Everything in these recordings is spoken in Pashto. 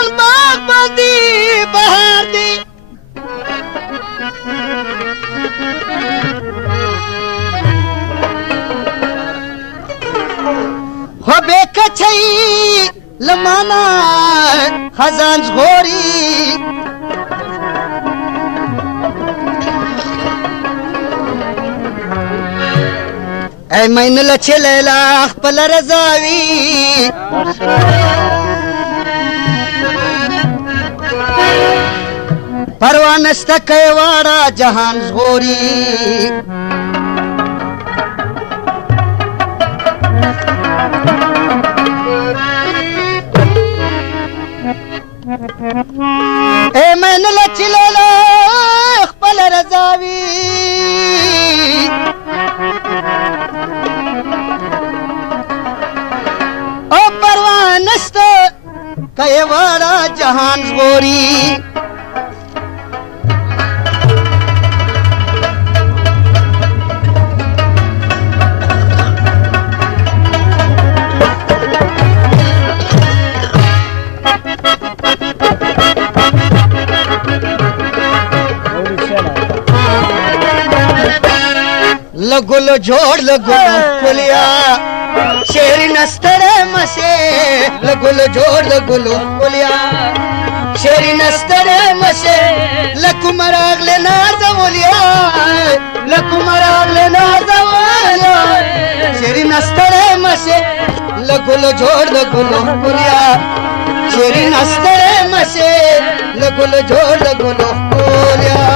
ګلان باغ باندې بهار دی خو بې کچۍ له مانا خزان ژغوري ای مینله چې لیلا خپله رضا وي پروا نشته که یې واړه جهان ژغوري ای مینله چې لیلا خپله رضا وي او پروا نشته که یې واړه جهان ژغوري लगुलो जोड़ लगुलो कुलिया शेरी नस्तरे मसे लगुलो जोड़ लगुलो कुलिया शेरी नस्तरे मसे लकुमराग लेना जवलिया लकुमराग लेना जवलिया शेरी नस्तरे मसे लगुलो जोड़ लगुलो कुलिया शेरी नस्तरे मसे लगुलो जोड़ लगुलो कुलिया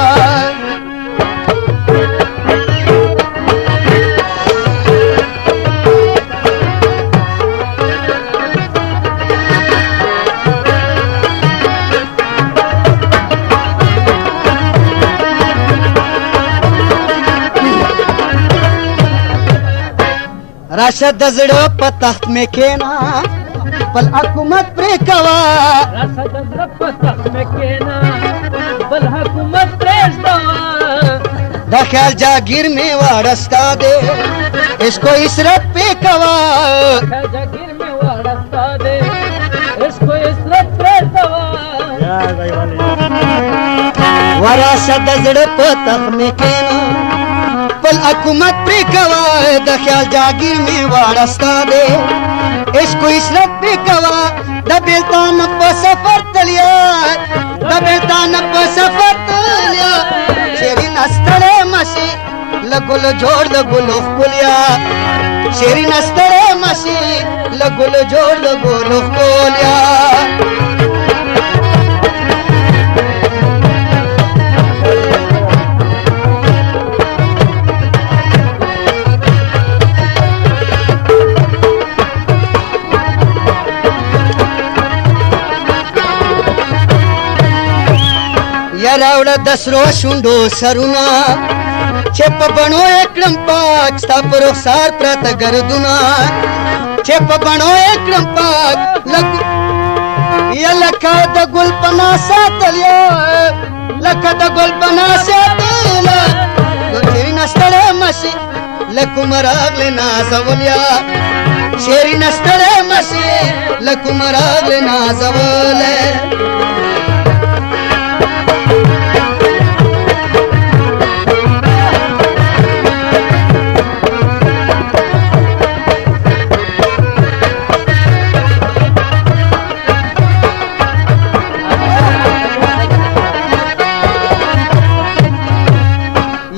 راشد زړه په تخت مې کېنا بل حکومت پرې کوا راشد زړه په تخت مې کېنا بل حکومت پرېږده دا خیال جاگیر مې واړستا دی اسکو اسرت پې کوا خیال جاگیر مې واړستا دی اسکو اسرت پرېږده وراشد زړه په تخت مې کېنا بل حکومت پرې کوا د خیال جاگیر مې واړستا دی اسکو اسرت پې کوا د بیلتان په سفر تلیا د بیلتان په سفر تلیا شیرین استړی مشي له ګلو جوړ د ګلو ښکلیا شیرین استړی مشي له ګلو جوړ د ګلو ښکلیا راوړه د سرو شونډو سرونه چې په بڼو یې کړم پاک ستا په رخسار پراته ګردونه چې په بڼو یې کړم پاک یا لکه د ګل په ناسه تلیا لکه د ګل په ناسه تلیا شیرینه ستړی مشي له کومه راغلې نازولیا شیرینه ستړی مشي له کومه راغلې نازولې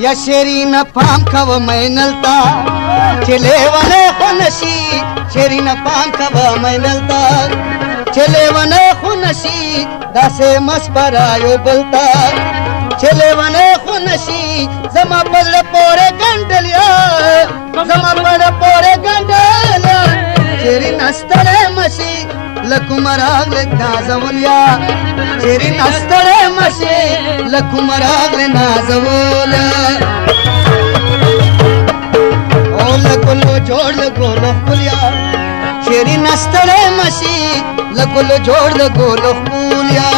یا شیرین پام کوا مینلتا چلے ونے خونشی شیرین پام کوا مینلتا چلے ونے خونشی داسے مسپرایو بلتا چلے ونے خونشی زما پڑ پورے گنڈلیا زما پڑ پورے گنڈلیا شیرین استڑے مشی لکمراغ نازولیا شیرین استڑے مشی لکمراغ نازولیا او لکلو جوڑ لگولو خولیا شیرین استڑے مشی لکلو جوڑ لگولو خولیا